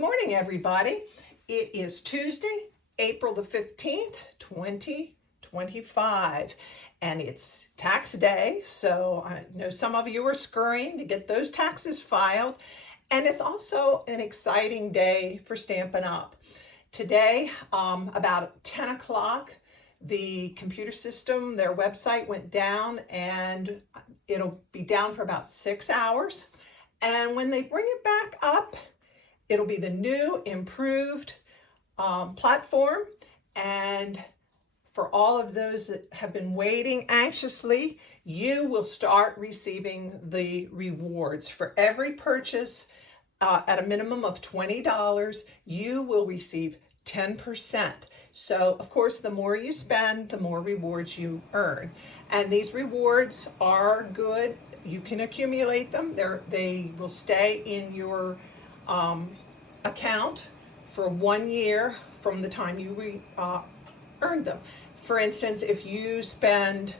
Good morning, everybody. It is Tuesday, April the 15th, 2025, and it's tax day. So I know some of you are scurrying to get those taxes filed, and it's also an exciting day for Stampin' Up! Today, about 10 o'clock, the computer system, their website went down, and it'll be down for about 6 hours. And when they bring it back up, it'll be the new, improved platform. And for all of those that have been waiting anxiously, you will start receiving the rewards. For every purchase at a minimum of $20, you will receive 10%. So, of course, the more you spend, the more rewards you earn. And these rewards are good. You can accumulate them. They will stay in your account for 1 year from the time you earned them. For instance, if you spend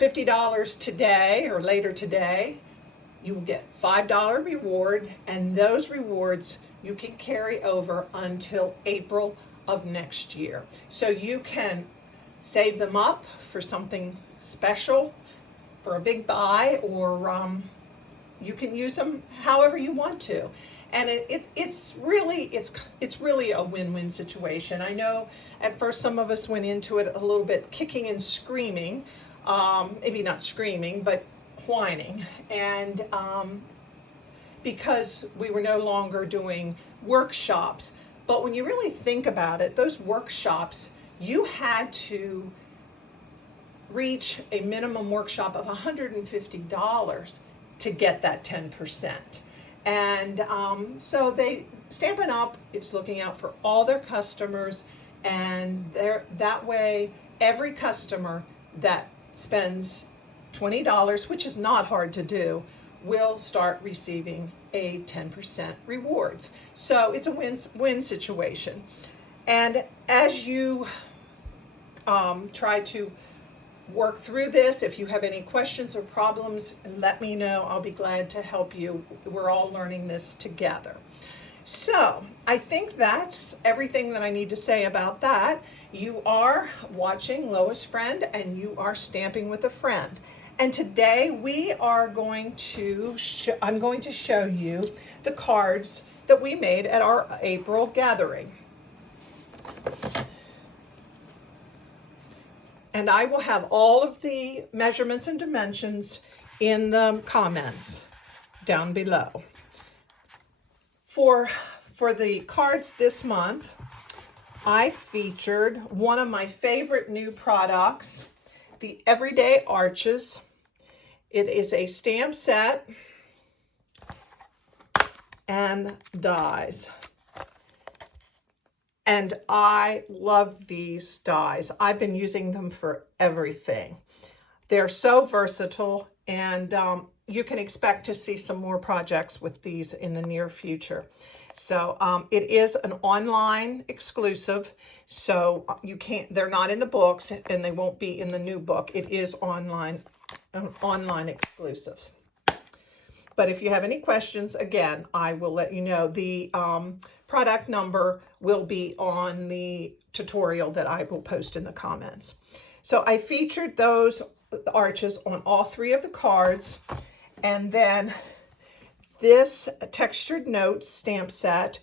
$50 today or later today, you will get $5 reward, and those rewards you can carry over until April of next year. So you can save them up for something special, for a big buy, or you can use them however you want to. And it's really a win-win situation. I know at first some of us went into it a little bit kicking and screaming, maybe not screaming, but whining, and because we were no longer doing workshops. But when you really think about it, those workshops, you had to reach a minimum workshop of $150 to get that 10%. And so Stampin' Up! It's looking out for all their customers, and that way every customer that spends $20, which is not hard to do, will start receiving a 10% rewards. So it's a win-win situation. And as you try to work through this, if you have any questions or problems, let me know. I'll be glad to help you. We're all learning this together. So I think that's everything that I need to say about that. You are watching Lois Friend, and you are stamping with a friend. And today we are going to I'm going to show you the cards that we made at our April gathering. And I will have all of the measurements and dimensions in the comments down below. For the cards this month, I featured one of my favorite new products, the Everyday Arches. It is a stamp set and dies. And I love these dies. I've been using them for everything. They're so versatile, and you can expect to see some more projects with these in the near future. So it is an online exclusive, so they're not in the books, and they won't be in the new book. It is online exclusives. But if you have any questions, again, I will let you know. The product number will be on the tutorial that I will post in the comments. So I featured those arches on all three of the cards. And then this textured notes stamp set,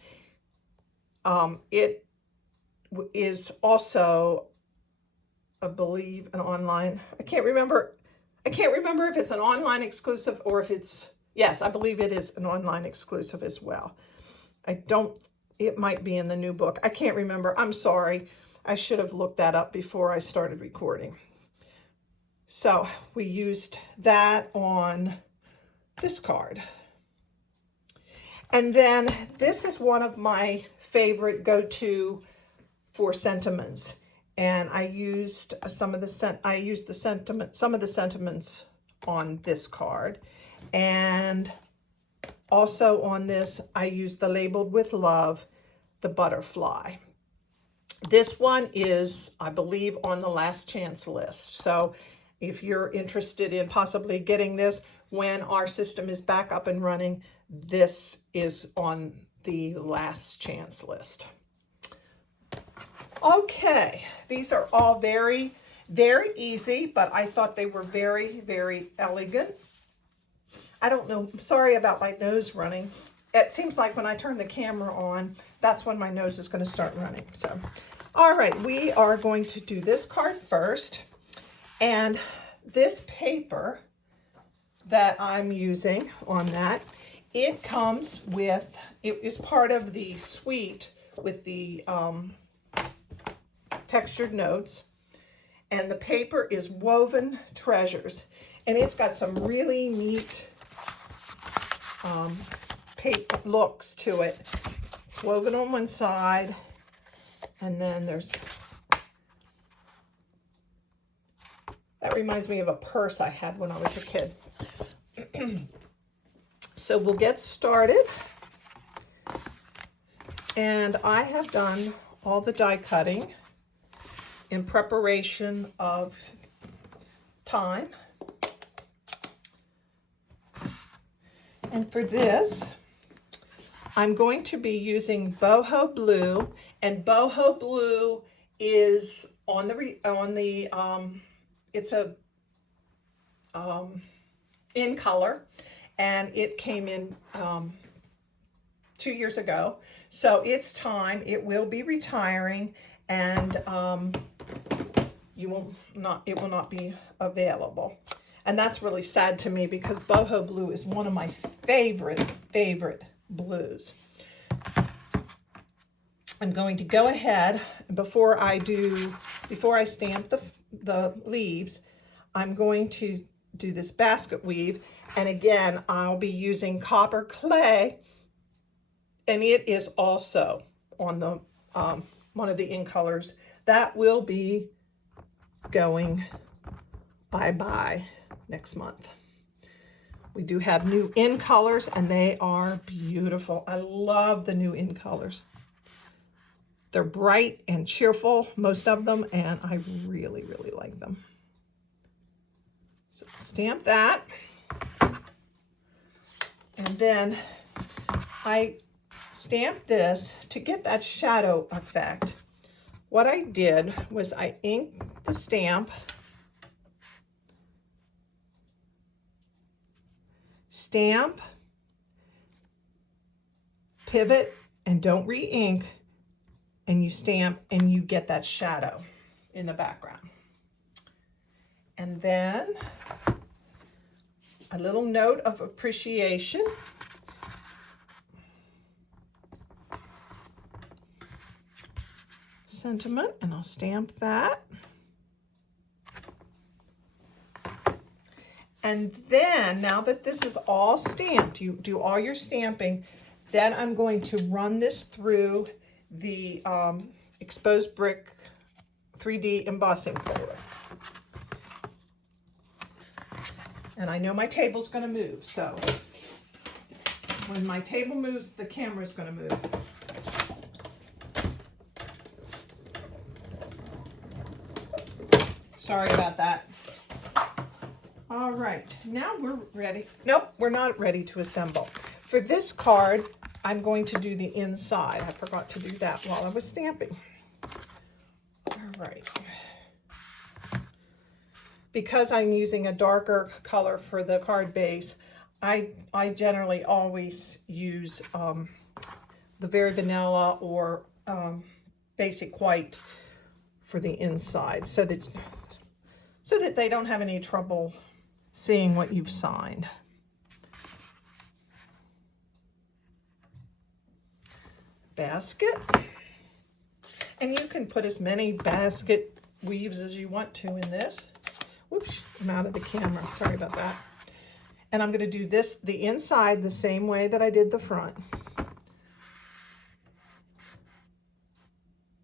it is also, I believe, an online, I can't remember if it's an online exclusive or if it's, yes, I believe it is an online exclusive as well. It might be in the new book. I can't remember. I'm sorry. I should have looked that up before I started recording. So we used that on this card. And then this is one of my favorite go-to for sentiments. And I used some of the sentiments on this card. And also on this, I used the Labeled with Love, the butterfly. This one is, I believe, on the last chance list. So if you're interested in possibly getting this when our system is back up and running, this is on the last chance list. Okay, these are all very, very easy, but I thought they were very, very elegant. I don't know, sorry about my nose running. It seems like when I turn the camera on, that's when my nose is going to start running. So, all right, we are going to do this card first. And this paper that I'm using on that, it comes with, it is part of the suite with the textured notes. And the paper is Woven Treasures. And it's got some really neat looks to it. It's woven on one side, and then there's, that reminds me of a purse I had when I was a kid. So we'll get started. And I have done all the die cutting in preparation of time. And for this, I'm going to be using Boho Blue, and Boho Blue is on the it's a in color, and it came in 2 years ago. So it's time. It will be retiring, and it will not be available. And that's really sad to me because Boho Blue is one of my favorite blues. I'm going to go ahead, before I stamp the leaves, I'm going to do this basket weave. And again, I'll be using copper clay, and it is also on the one of the in colors. That will be going bye-bye next month. We do have new in colors, and they are beautiful. I love the new in colors. They're bright and cheerful, most of them, and I really, really like them. So stamp that. And then I stamped this to get that shadow effect. What I did was I inked the stamp, stamp, pivot, and don't re-ink, and you stamp and you get that shadow in the background. And then a little note of appreciation. Sentiment, and I'll stamp that. And then, now that this is all stamped, you do all your stamping, then I'm going to run this through the exposed brick 3D embossing folder. And I know my table's going to move, so when my table moves, the camera's going to move. Sorry about that. All right, now we're ready. Nope, we're not ready to assemble. For this card, I'm going to do the inside. I forgot to do that while I was stamping. All right. Because I'm using a darker color for the card base, I generally always use the Very Vanilla or Basic White for the inside, so that they don't have any trouble seeing what you've signed. Basket. And you can put as many basket weaves as you want to in this. Whoops, I'm out of the camera. Sorry about that. And I'm going to do this, the inside, the same way that I did the front.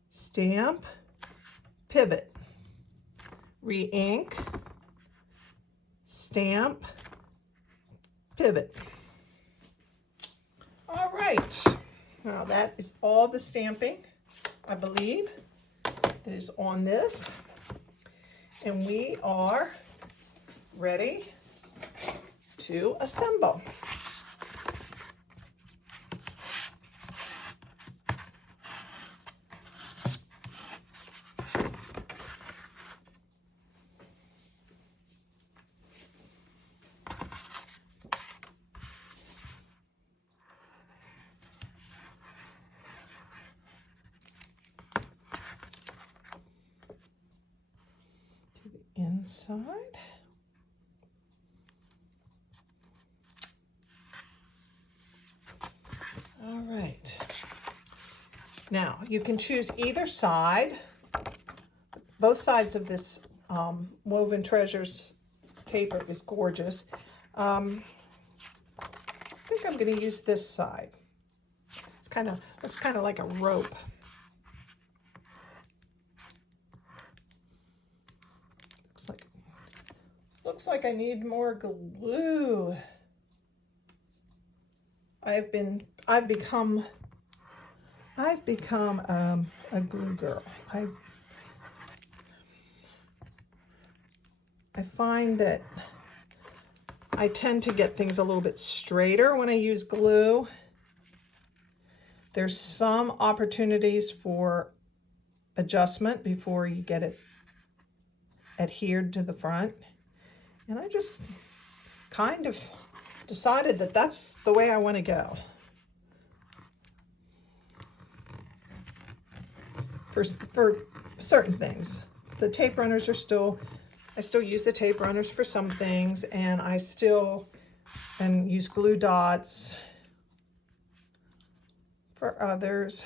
Stamp, pivot, re-ink, stamp, pivot. All right. Now that is all the stamping, I believe, that is on this. And we are ready to assemble. side. All right. Now you can choose either side. Both sides of this Woven Treasures paper is gorgeous. I think I'm going to use this side. It's looks kind of like a rope. Looks like I need more glue. I've become a glue girl. I find that I tend to get things a little bit straighter when I use glue. There's some opportunities for adjustment before you get it adhered to the front. And I just kind of decided that that's the way I want to go. For certain things. The tape runners are I still use the tape runners for some things, and I still use glue dots for others.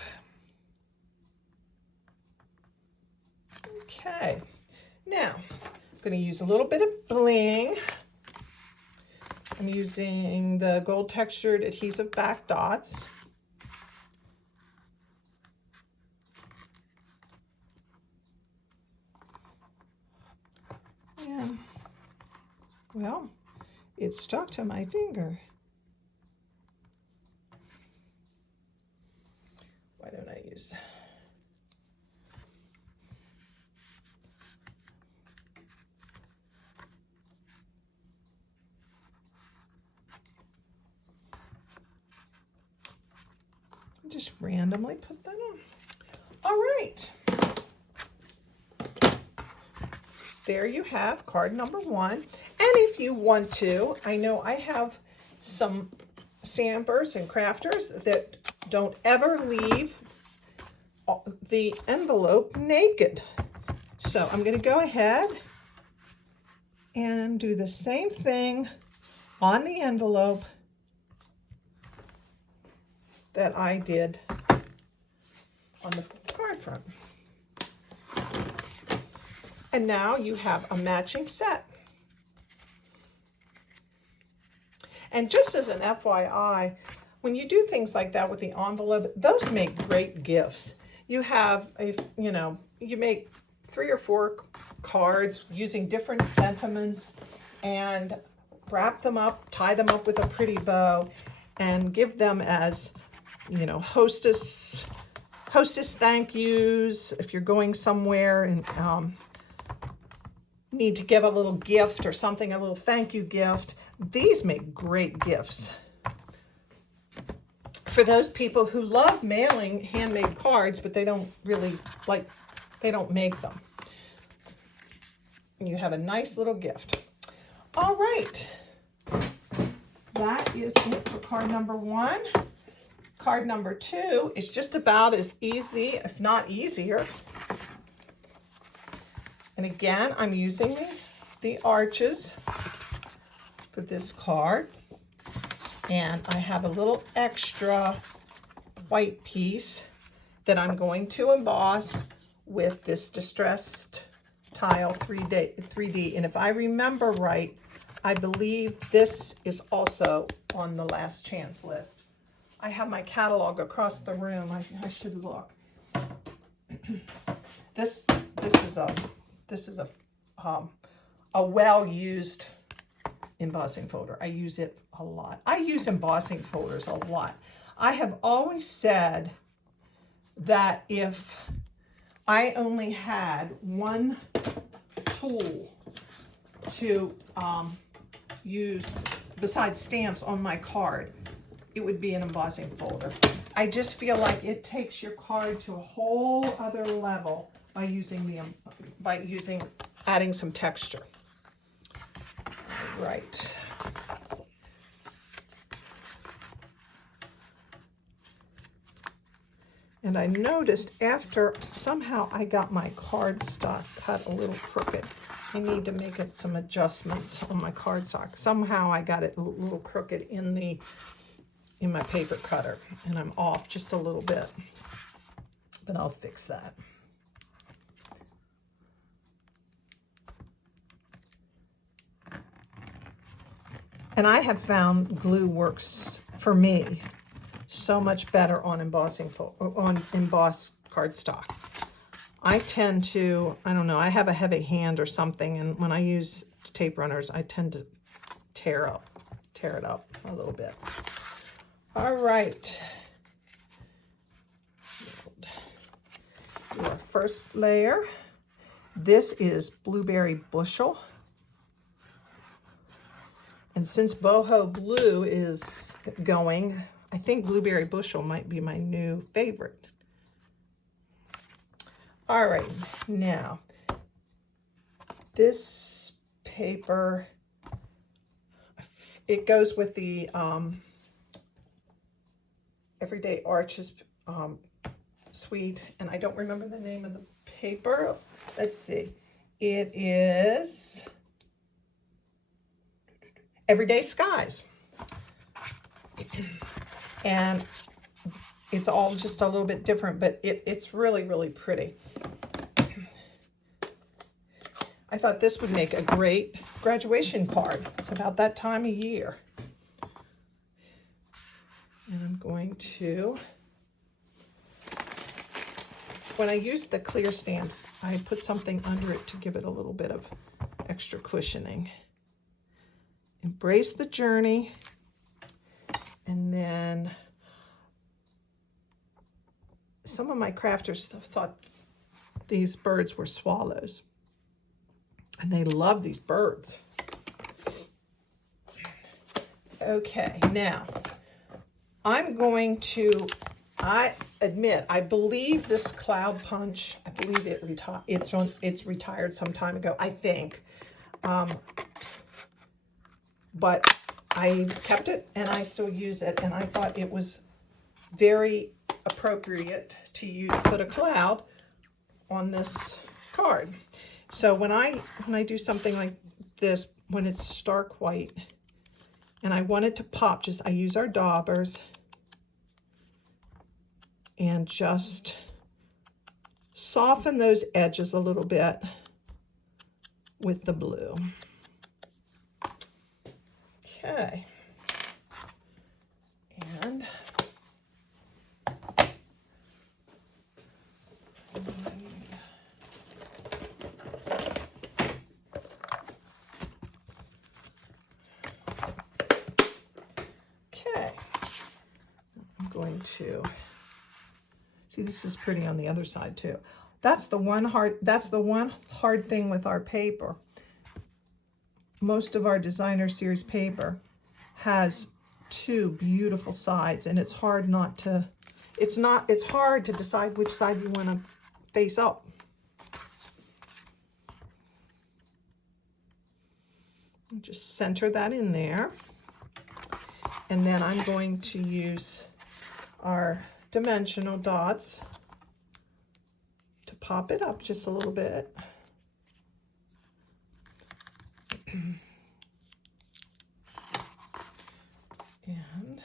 Okay, now I'm going to use a little bit of bling. I'm using the gold textured adhesive back dots. And, well, it stuck to my finger. Why don't I use... Just randomly put that on. All right. There you have card number 1. And if you want to, I know I have some stampers and crafters that don't ever leave the envelope naked. So I'm going to go ahead and do the same thing on the envelope that I did on the card front. And now you have a matching set. And just as an FYI, when you do things like that with the envelope, those make great gifts. You have you make 3 or 4 cards using different sentiments and wrap them up, tie them up with a pretty bow, and give them as hostess thank yous if you're going somewhere and need to give a little gift or something, a little thank you gift. These make great gifts for those people who love mailing handmade cards, but they don't really they don't make them. You have a nice little gift. All right, that is it for card number 1. Card number 2 is just about as easy, if not easier. And again, I'm using the arches for this card. And I have a little extra white piece that I'm going to emboss with this Distressed Tile 3D. And if I remember right, I believe this is also on the last chance list. I have my catalog across the room. I should look. This is a well-used embossing folder. I use it a lot. I use embossing folders a lot. I have always said that if I only had one tool to use besides stamps on my card, it would be an embossing folder. I just feel like it takes your card to a whole other level by adding some texture. Right. And I noticed after somehow I got my cardstock cut a little crooked. I need to make it some adjustments on my cardstock. Somehow I got it a little crooked in my paper cutter, and I'm off just a little bit, but I'll fix that. And I have found glue works for me so much better on embossed cardstock. I tend to, I don't know, I have a heavy hand or something, and when I use tape runners, I tend to tear it up a little bit. All right. Do our first layer. This is Blueberry Bushel. And since Boho Blue is going, I think Blueberry Bushel might be my new favorite. All right, now, this paper, it goes with the Everyday Arches suite, and I don't remember the name of the paper. Let's see. It is Everyday Skies. And it's all just a little bit different, but it's really, really pretty. I thought this would make a great graduation card. It's about that time of year. And I'm going to, when I use the clear stamps, I put something under it to give it a little bit of extra cushioning. Embrace the journey. And then some of my crafters thought these birds were swallows. And they love these birds. Okay, now I'm going to, I admit, I believe this Cloud Punch, I believe it's retired some time ago, I think. But I kept it and I still use it, and I thought it was very appropriate to put a cloud on this card. So when I do something like this, when it's stark white and I want it to pop, I use our daubers and just soften those edges a little bit with the blue. Okay. And okay, I'm going to see, this is pretty on the other side too. That's the one hard thing with our paper. Most of our designer series paper has two beautiful sides, and it's hard it's hard to decide which side you want to face up. Just center that in there. And then I'm going to use our dimensional dots to pop it up just a little bit. And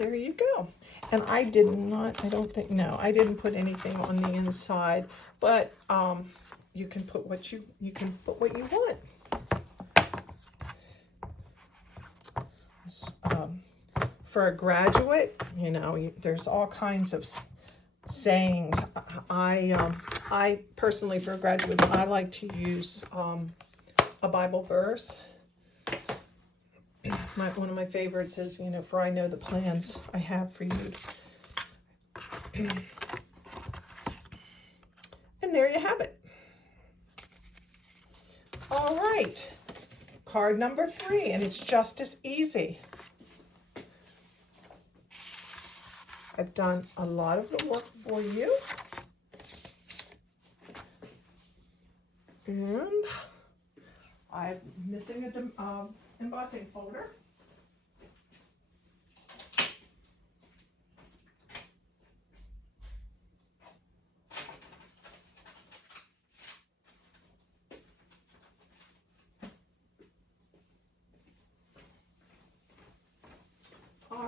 there you go. And I didn't put anything on the inside, but you can put what you want. For a graduate, there's all kinds of sayings. I personally, for a graduate, I like to use a Bible verse. One of my favorites is, for I know the plans I have for you. And there you have it. All right, card number 3, and it's just as easy. I've done a lot of the work for you. And I'm missing a embossing folder.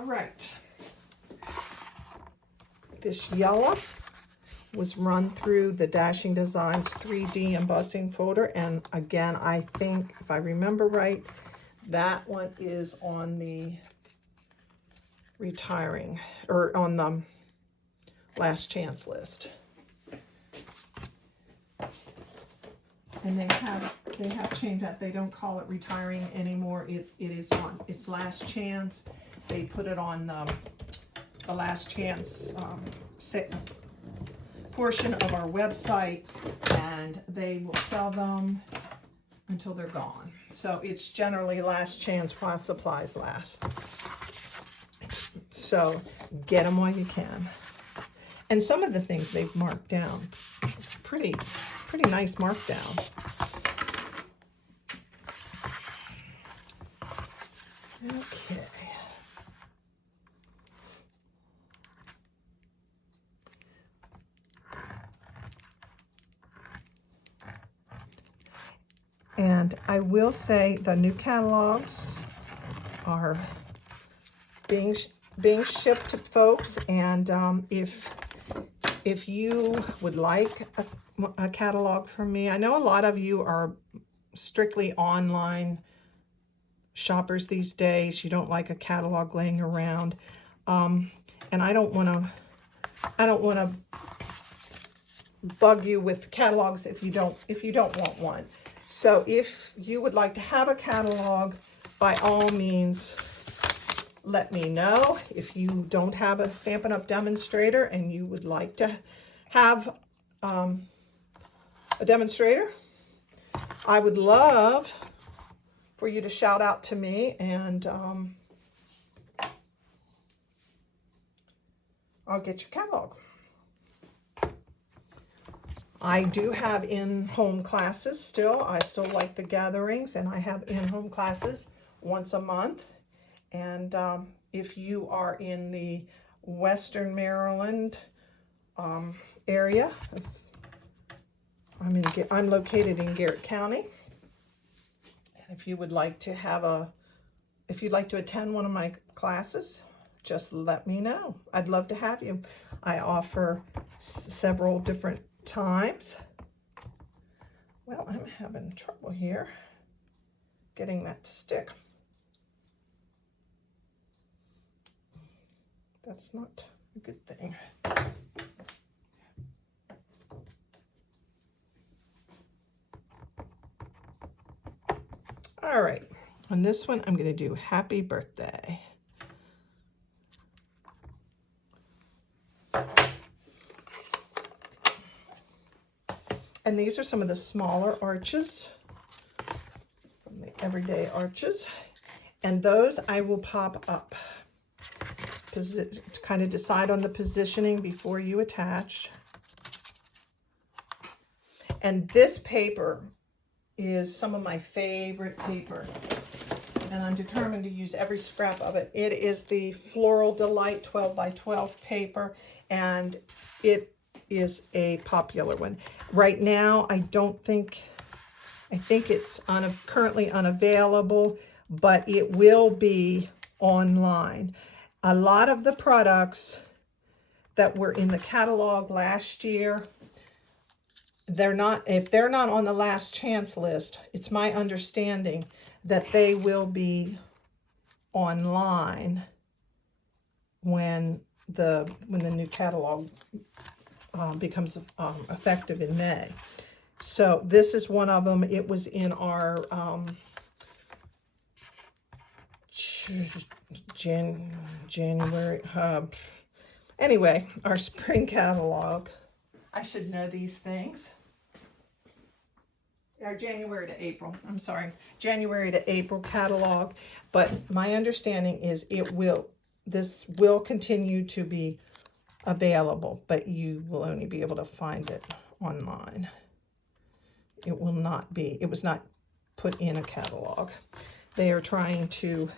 right. This yellow was run through the Dashing Designs 3D embossing folder. And again, I think, if I remember right, that one is on the retiring, or on the last chance list. And they have changed that. They don't call it retiring anymore. It is on its last chance. They put it on the last chance portion of our website, and they will sell them until they're gone. So it's generally last chance while supplies last. So get them while you can. And some of the things they've marked down, pretty nice markdown. Okay. And I will say the new catalogs are being shipped to folks, and if you would like a catalog from me, I know a lot of you are strictly online shoppers these days. You don't like a catalog laying around, and I don't want to bug you with catalogs if you don't want one. So if you would like to have a catalog, by all means, let me know. If you don't have a Stampin' Up! Demonstrator and you would like to have a demonstrator, I would love for you to shout out to me, and I'll get your catalog. I do have in-home classes still. I still like the gatherings, and I have in-home classes once a month. And if you are in the Western Maryland area, I'm located in Garrett County. And if you would like to if you'd like to attend one of my classes, just let me know. I'd love to have you. I offer several different times. Well, I'm having trouble here getting that to stick. That's not a good thing. All right, on this one, I'm going to do Happy Birthday. And these are some of the smaller arches from the Everyday Arches. And those I will pop up to kind of decide on the positioning before you attach. And this paper is some of my favorite paper, and I'm determined to use every scrap of it. It is the Floral Delight 12 by 12 paper, and it is a popular one. Right now, I think it's currently unavailable, but it will be online. A lot of the products that were in the catalog last year, if they're not on the last chance list, it's my understanding that they will be online when the new catalog becomes effective in May. So this is one of them. It was in our January, anyway, our spring catalog. I should know these things. Our January to April, I'm sorry, January to April catalog. But my understanding is this will continue to be available, but you will only be able to find it online. It was not put in a catalog. They are trying to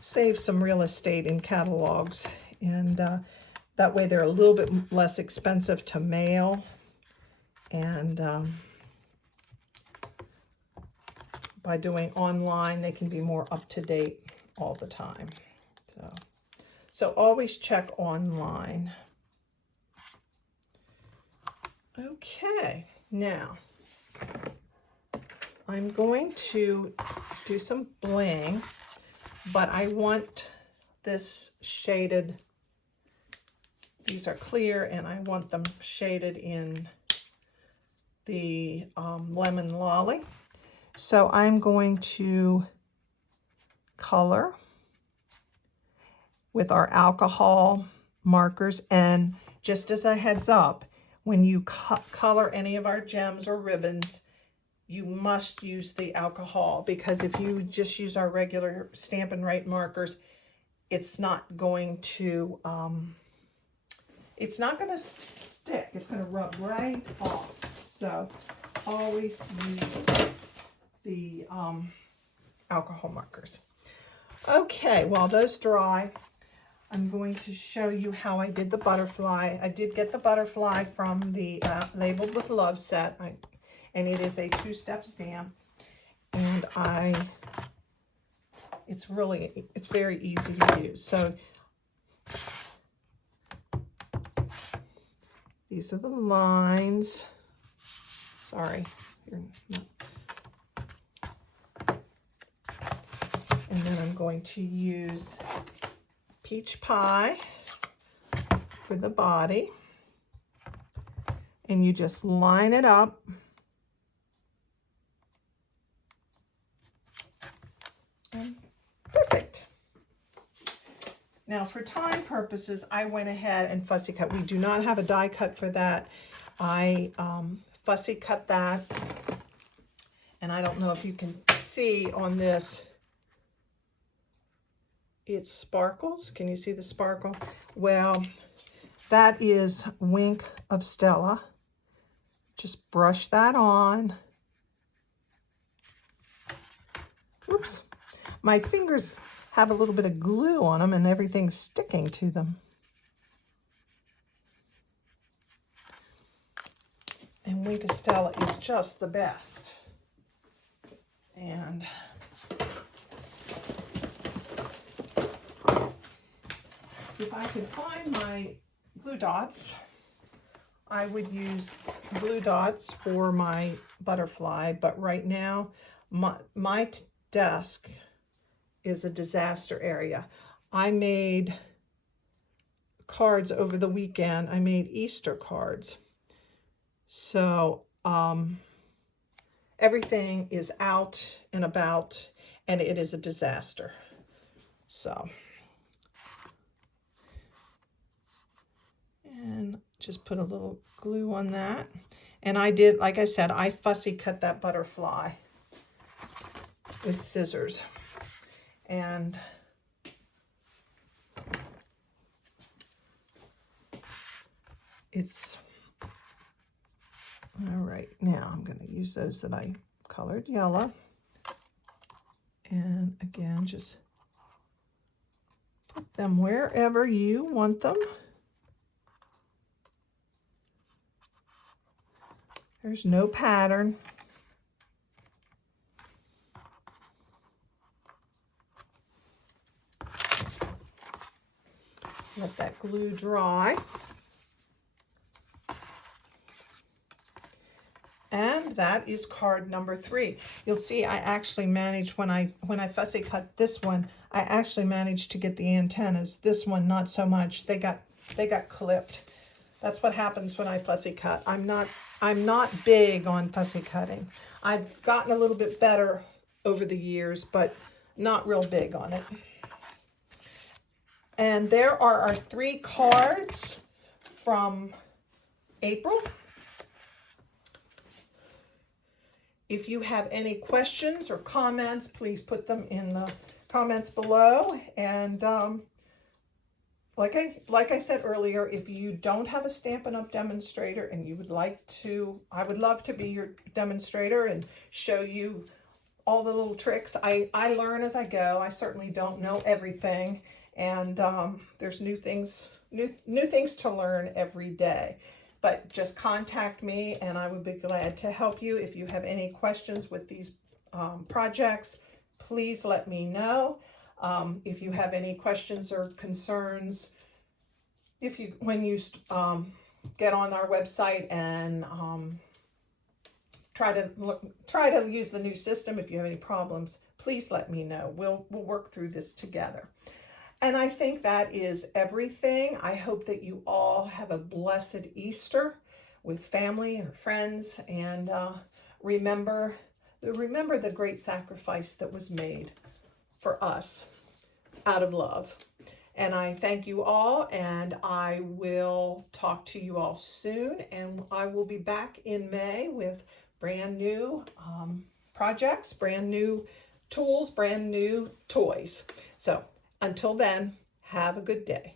save some real estate in catalogs, and that way they're a little bit less expensive to mail, and by doing online, they can be more up to date all the time. So always check online. Okay, now I'm going to do some bling, but I want this shaded. These are clear and I want them shaded in the Lemon Lolly. So I'm going to color with our alcohol markers, and just as a heads up, when you color any of our gems or ribbons, you must use the alcohol, because if you just use our regular Stampin' Right markers, it's not going to stick. It's going to rub right off. So always use the alcohol markers. Okay, while those dry, I'm going to show you how I did the butterfly. I did get the butterfly from the Labeled with Love set, and it is a 2-step stamp. And it's very easy to use. So these are the lines. Sorry. And then I'm going to use Peach Pie for the body. And you just line it up. And perfect. Now for time purposes, I went ahead and fussy cut. We do not have a die cut for that. I fussy cut that. And I don't know if you can see on this, it sparkles. Can you see the sparkle? Well, that is Wink of Stella. Just brush that on. Oops. My fingers have a little bit of glue on them and everything's sticking to them. And Wink of Stella is just the best. And if I could find my glue dots, I would use glue dots for my butterfly, but right now my desk is a disaster area. I made cards over the weekend. I made Easter cards. So everything is out and about and it is a disaster. So, and just put a little glue on that. And I did, like I said, I fussy cut that butterfly with scissors. And it's, all right, now I'm going to use those that I colored yellow. And again, just put them wherever you want them. There's no pattern. Let that glue dry. And that is card number 3. You'll see I actually managed, when I fussy cut this one, I actually managed to get the antennas. This one, not so much. They got clipped. That's what happens when I fussy cut. I'm not big on fussy cutting. I've gotten a little bit better over the years, but not real big on it. And there are our 3 cards from April. If you have any questions or comments, please put them in the comments below. And like I said earlier, if you don't have a Stampin' Up! Demonstrator and you would like to, I would love to be your demonstrator and show you all the little tricks. I learn as I go. I certainly don't know everything. And there's new things to learn every day. But just contact me and I would be glad to help you. If you have any questions with these projects, please let me know. If you have any questions or concerns, when you get on our website and try to use the new system, if you have any problems, please let me know. We'll work through this together. And I think that is everything. I hope that you all have a blessed Easter with family and friends, and remember the great sacrifice that was made for us out of love. And I thank you all, and I will talk to you all soon, and I will be back in May with brand new projects, brand new tools, brand new toys. So until then, have a good day.